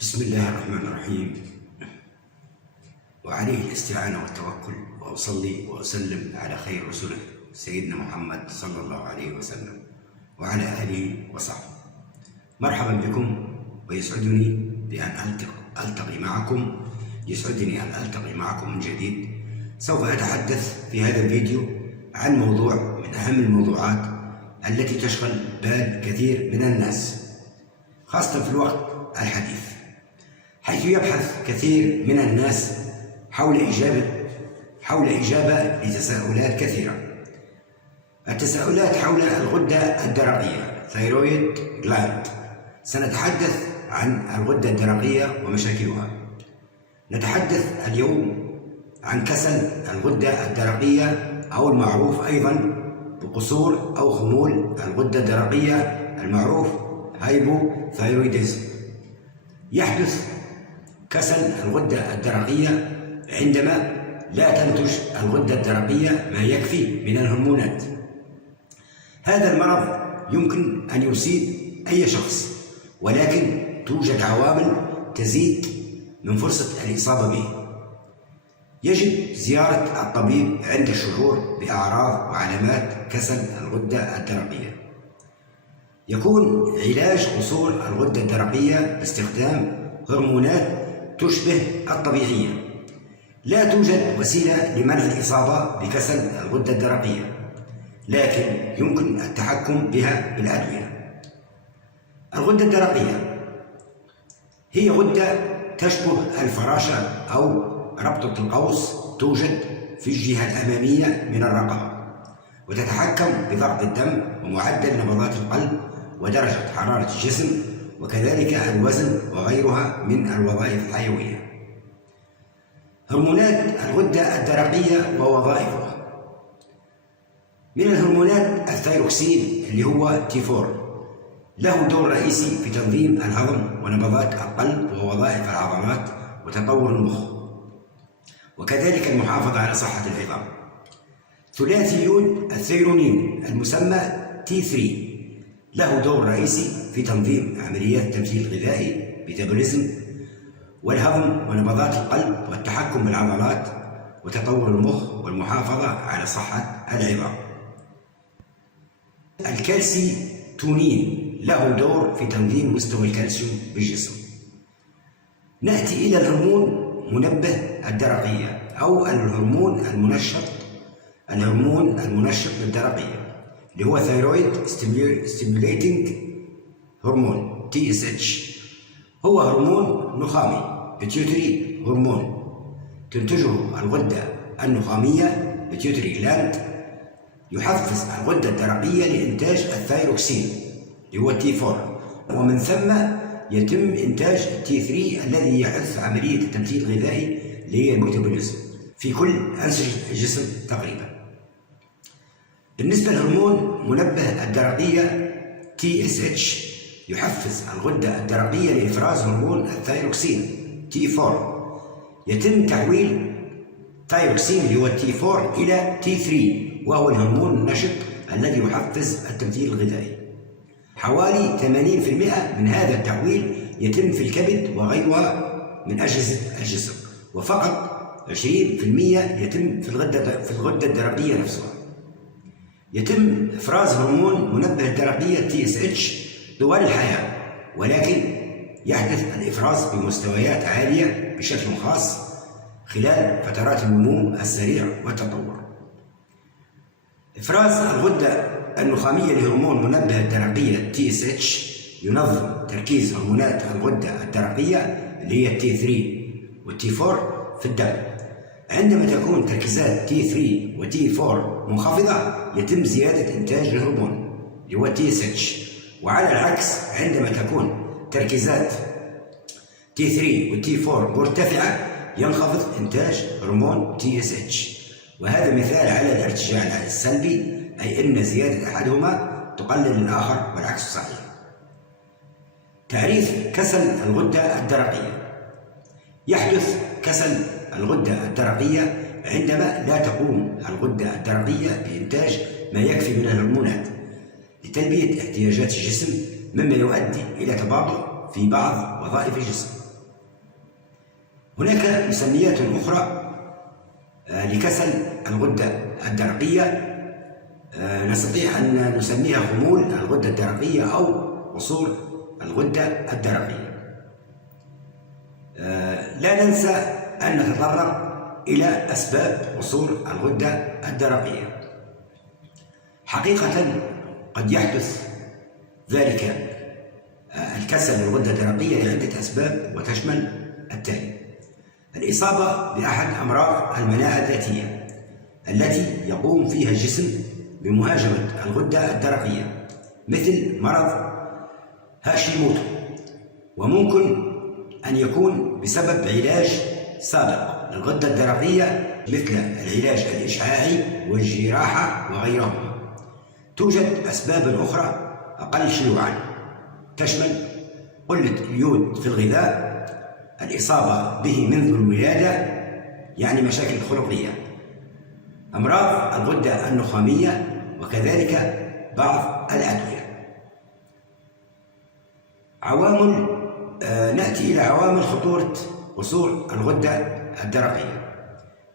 بسم الله الرحمن الرحيم، وعليه الاستعانة والتوكل، وأصلي وأسلم على خير رسله سيدنا محمد صلى الله عليه وسلم وعلى آله وصحبه. مرحبا بكم، ويسعدني بأن يسعدني أن ألتقي معكم من جديد. سوف أتحدث في هذا الفيديو عن موضوع من أهم الموضوعات التي تشغل بال كثير من الناس، خاصة في الوقت الحديث، حيث يبحث كثير من الناس حول إجابة لتساؤلات كثيرة. التساؤلات حول الغدة الدرقية ثايرويد جلاند. سنتحدث عن الغدة الدرقية ومشاكلها. نتحدث اليوم عن كسل الغدة الدرقية، أو المعروف أيضا بقصور أو خمول الغدة الدرقية، المعروف هايبوثايرويدزم. يحدث كسل الغدة الدرقية عندما لا تنتج الغدة الدرقية ما يكفي من الهرمونات. هذا المرض يمكن أن يصيب أي شخص، ولكن توجد عوامل تزيد من فرصة الإصابة به. يجب زيارة الطبيب عند الشعور بأعراض وعلامات كسل الغدة الدرقية. يكون علاج قصور الغدة الدرقية باستخدام هرمونات تشبه الطبيعية. لا توجد وسيلة لمنع الإصابة بكسل الغدة الدرقية، لكن يمكن التحكم بها بالأدوية. الغدة الدرقية هي غدة تشبه الفراشة أو ربطة القوس، توجد في الجهة الأمامية من الرقبة، وتتحكم بضغط الدم ومعدل نبضات القلب ودرجة حرارة الجسم، وكذلك الوزن وغيرها من الوظائف الحيوية. هرمونات الغدة الدرقية ووظائفها: من الهرمونات الثايروكسين اللي هو T4، له دور رئيسي في تنظيم الهضم ونبضات القلب ووظائف العضلات وتطور المخ، وكذلك المحافظة على صحة العظام. ثلاثيون الثيرونين المسمى T3 له دور رئيسي في تنظيم عمليات التمثيل الغذائي ميتابوليزم والهضم ونبضات القلب والتحكم بالعضلات وتطور المخ والمحافظة على صحة العظام. الكالسيتونين له دور في تنظيم مستوى الكالسيوم بالجسم. نأتي إلى الهرمون منبه الدرقية، أو الهرمون المنشط للدرقية، اللي هو ثايرويد ستيميوليتنج هرمون TSH. هو هرمون نخامي بيتيوتري هرمون تنتجه الغدة النخامية بيتيوتري جلاند، يحفز الغدة الدرقية لإنتاج الثايروكسين اللي هو T4، ومن ثم يتم إنتاج T3 الذي يحث عملية التمثيل الغذائي اللي هي الميتابوليزم في كل أنسجة الجسم تقريبا. بالنسبة لهرمون منبه الدرقية TSH، يحفز الغدة الدرقية لإفراز هرمون الثايروكسين T4. يتم تحويل ثايروكسين اللي هو T4 إلى T3، وهو الهرمون النشط الذي يحفز التمثيل الغذائي. حوالي 80% من هذا التحويل يتم في الكبد وغيرها من أجهزة الجسم، وفقط 20% يتم في الغدة الدرقية نفسها. يتم إفراز هرمون منبه الدرقية TSH طوال الحياة، ولكن يحدث الإفراز بمستويات عالية بشكل خاص خلال فترات النمو السريع والتطور. إفراز الغدة النخامية لهرمون منبه الدرقية TSH ينظم تركيز هرمونات الغدة الدرقية اللي هي T3 والT4 في الدم. عندما تكون تركيزات T3 وT4 منخفضة، يتم زيادة إنتاج الهرمون اللي هو TSH، وعلى العكس عندما تكون تركيزات T3 وT4 مرتفعة ينخفض إنتاج هرمون TSH. وهذا مثال على الارتجاع السلبي، أي أن زيادة أحدهما تقلل الآخر والعكس صحيح. تعريف كسل الغدة الدرقية: يحدث كسل الغدة الدرقية عندما لا تقوم الغدة الدرقية بإنتاج ما يكفي من الهرمونات لتلبية احتياجات الجسم، مما يؤدي إلى تباطؤ في بعض وظائف الجسم. هناك مسميات أخرى لكسل الغدة الدرقية، نستطيع أن نسميها خمول الغدة الدرقية أو قصور الغدة الدرقية. لا ننسى أن نتطرق إلى أسباب قصور الغدة الدرقية. حقيقة قد يحدث ذلك الكسل للغدة الدرقية لعدة أسباب، وتشمل التالي: الإصابة بأحد أمراض المناعة الذاتية التي يقوم فيها الجسم بمهاجمة الغدة الدرقية، مثل مرض هاشيموتو، وممكن أن يكون بسبب علاج سابق للغدة الدرقية مثل العلاج الإشعاعي والجراحة وغيرهما. توجد أسباب أخرى أقل شيوعاً تشمل قلة اليود في الغذاء، الإصابة به منذ الولادة يعني مشاكل خلقية، أمراض الغدة النخامية، وكذلك بعض الأدوية. نأتي إلى عوامل خطورة قصور الغدة الدرقية.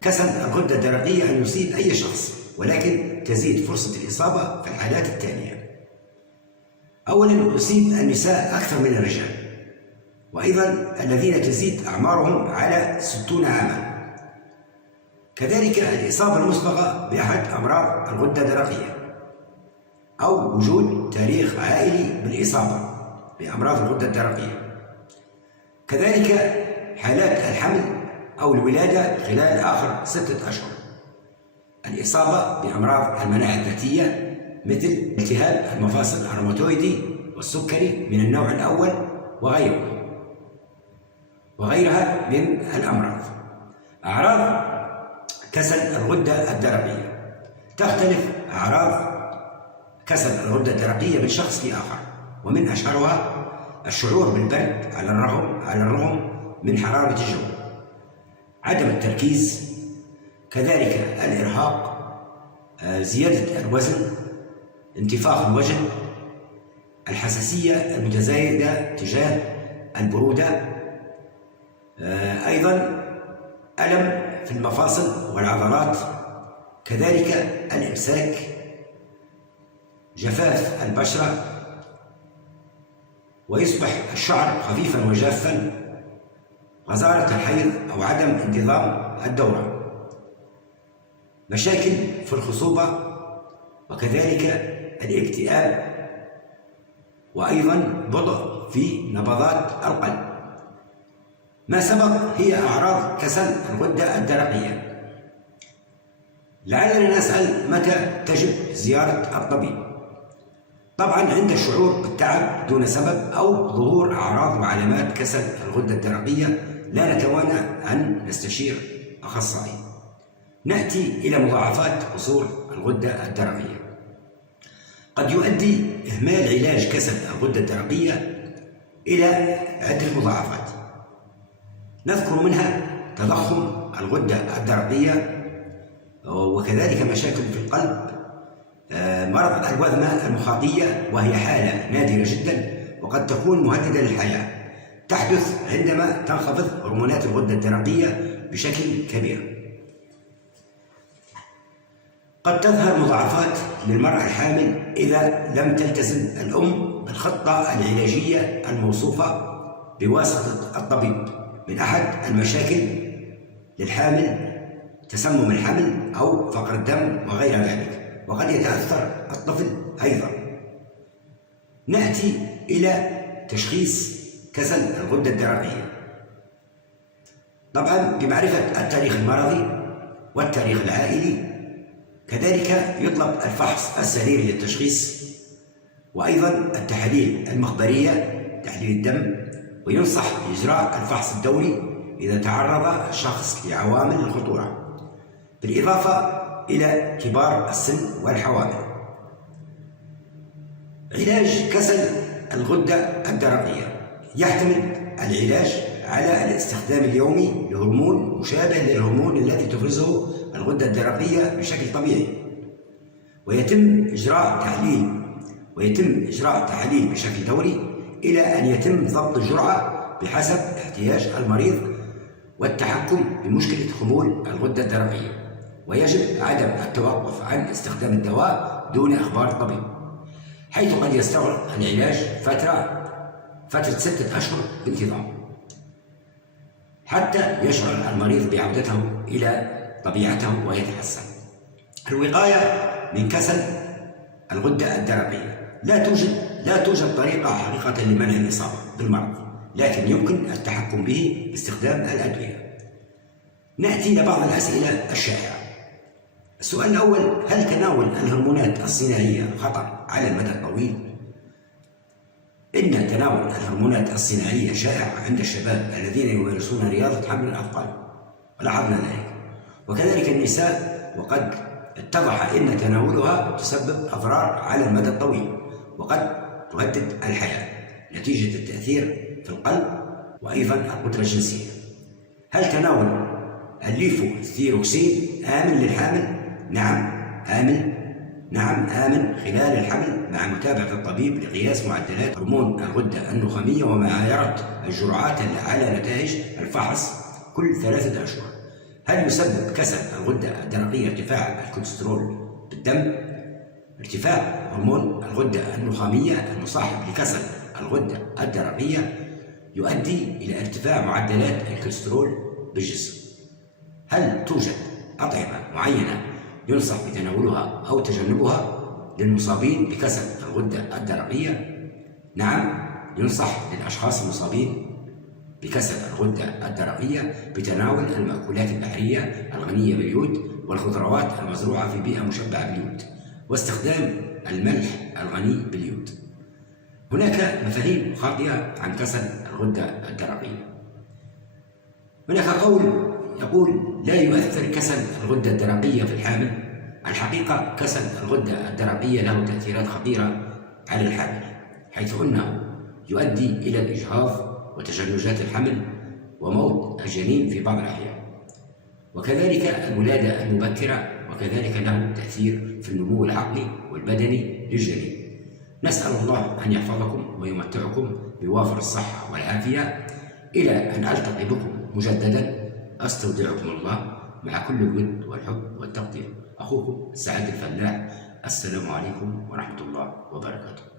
كسل الغدة الدرقية أن يصيب أي شخص، ولكن تزيد فرصة الإصابة في الحالات التالية: أولاً، يصيب النساء أكثر من الرجال، وأيضاً الذين تزيد أعمارهم على 60 عاماً. كذلك الإصابة المسبقة بأحد أمراض الغدة الدرقية، أو وجود تاريخ عائلي بالإصابة بأمراض الغدة الدرقية. كذلك حالات الحمل أو الولادة خلال آخر 6 أشهر. الإصابة بأمراض المناعة الذاتية مثل التهاب المفاصل الروماتويدي والسكري من النوع الأول وغيرها من الأمراض. أعراض كسل الغدة الدرقية: تختلف أعراض كسل الغدة الدرقية من شخص لآخر، ومن أشهرها الشعور بالبرد على الرغم من حرارة الجو، عدم التركيز، كذلك الإرهاق، زيادة الوزن، انتفاخ الوجه، الحساسية المتزايدة تجاه البرودة، أيضا ألم في المفاصل والعضلات، كذلك الإمساك، جفاف البشرة، ويصبح الشعر خفيفا وجافا، غزارة الحيض أو عدم انتظام الدورة، مشاكل في الخصوبة، وكذلك الاكتئاب، وأيضا بطء في نبضات القلب. ما سبق هي أعراض كسل الغدة الدرقية. لعلنا نسأل: متى تجب زيارة الطبيب؟ طبعا عند الشعور بالتعب دون سبب أو ظهور أعراض وعلامات كسل الغدة الدرقية لا نتوانى أن نستشير أخصائي. نأتي إلى مضاعفات قصور الغدة الدرقية. قد يؤدي إهمال علاج كسل الغدة الدرقية إلى عدة مضاعفات، نذكر منها تضخم الغدة الدرقية، وكذلك مشاكل في القلب، مرض الوذمة المخاطية، وهي حالة نادرة جدا وقد تكون مهددة للحياة، تحدث عندما تنخفض هرمونات الغدة الدرقية بشكل كبير. قد تظهر مضاعفات للمرأة الحامل إذا لم تلتزم الأم بالخطة العلاجية الموصوفة بواسطة الطبيب. من أحد المشاكل للحامل تسمم الحمل أو فقر الدم وغير ذلك، وقد يتأثر الطفل أيضا. نأتي إلى تشخيص كسل الغدة الدرقية. طبعا بمعرفة التاريخ المرضي والتاريخ العائلي، كذلك يطلب الفحص السريري للتشخيص، وأيضا التحاليل المخبرية، تحليل الدم، وينصح بإجراء الفحص الدوري إذا تعرض الشخص لعوامل الخطورة، بالإضافة إلى كبار السن والحوامل. علاج كسل الغدة الدرقية: يعتمد العلاج على الاستخدام اليومي لهرمون مشابه للهرمون الذي تفرزه الغدة الدرقية بشكل طبيعي، ويتم إجراء تحاليل بشكل دوري إلى أن يتم ضبط الجرعة بحسب احتياج المريض، والتحكم بمشكلة خمول الغدة الدرقية، ويجب عدم التوقف عن استخدام الدواء دون إخبار الطبيب، حيث قد يستغرق العلاج فترة 6 أشهر بانتظام حتى يشعر المريض بعودته إلى طبيعته ويتحسن. الوقاية من كسل الغدة الدرقية: لا توجد طريقة حقيقة لمنع الإصابة بالمرض، لكن يمكن التحكم به باستخدام الأدوية. نأتي إلى بعض الأسئلة الشائعة. السؤال الأول: هل تناول الهرمونات الصناعية خطر على المدى الطويل؟ إن تناول الهرمونات الصناعية شائع عند الشباب الذين يمارسون رياضة حمل الأثقال، ولاحظنا ذلك، وكذلك النساء، وقد اتضح أن تناولها تسبب أضرار على المدى الطويل وقد تهدد الحياة نتيجة التأثير في القلب وأيضا القدرة الجنسية. هل تناول الليفوثيروكسين آمن للحامل؟ نعم آمن خلال الحمل مع متابعة الطبيب لقياس معدلات هرمون الغدة النخامية ومعايرة الجرعات على نتائج الفحص كل 3 أشهر. هل يسبب كسل الغدة الدرقية ارتفاع الكوليسترول بالدم؟ ارتفاع هرمون الغدة النخامية المصاحب لكسل الغدة الدرقية يؤدي إلى ارتفاع معدلات الكوليسترول بالجسم. هل توجد أطعمة معينة ينصح بتناولها أو تجنبها للمصابين بكسل الغدة الدرقية؟ نعم، ينصح للأشخاص المصابين بكسل الغدة الدرقية بتناول المأكولات البحرية الغنية باليود والخضروات المزروعة في بيئة مشبعة باليود واستخدام الملح الغني باليود. هناك مفاهيم خاطئة عن كسل الغدة الدرقية. هناك قول يقول لا يؤثر كسل الغدة الدرقية في الحامل. الحقيقة كسل الغدة الدرقية له تأثيرات خطيرة على الحامل، حيث أنه يؤدي إلى الإجهاض وتشنجات الحمل وموت الجنين في بعض الأحيان، وكذلك الولادة المبكرة، وكذلك له تأثير في النمو العقلي والبدني للجنين. نسأل الله أن يحفظكم ويمتعكم بوافر الصحة والعافية إلى أن ألتقي بكم مجددا. أستودعكم الله مع كل الود والحب والتقدير. أخوكم سعد الفلاح. السلام عليكم ورحمة الله وبركاته.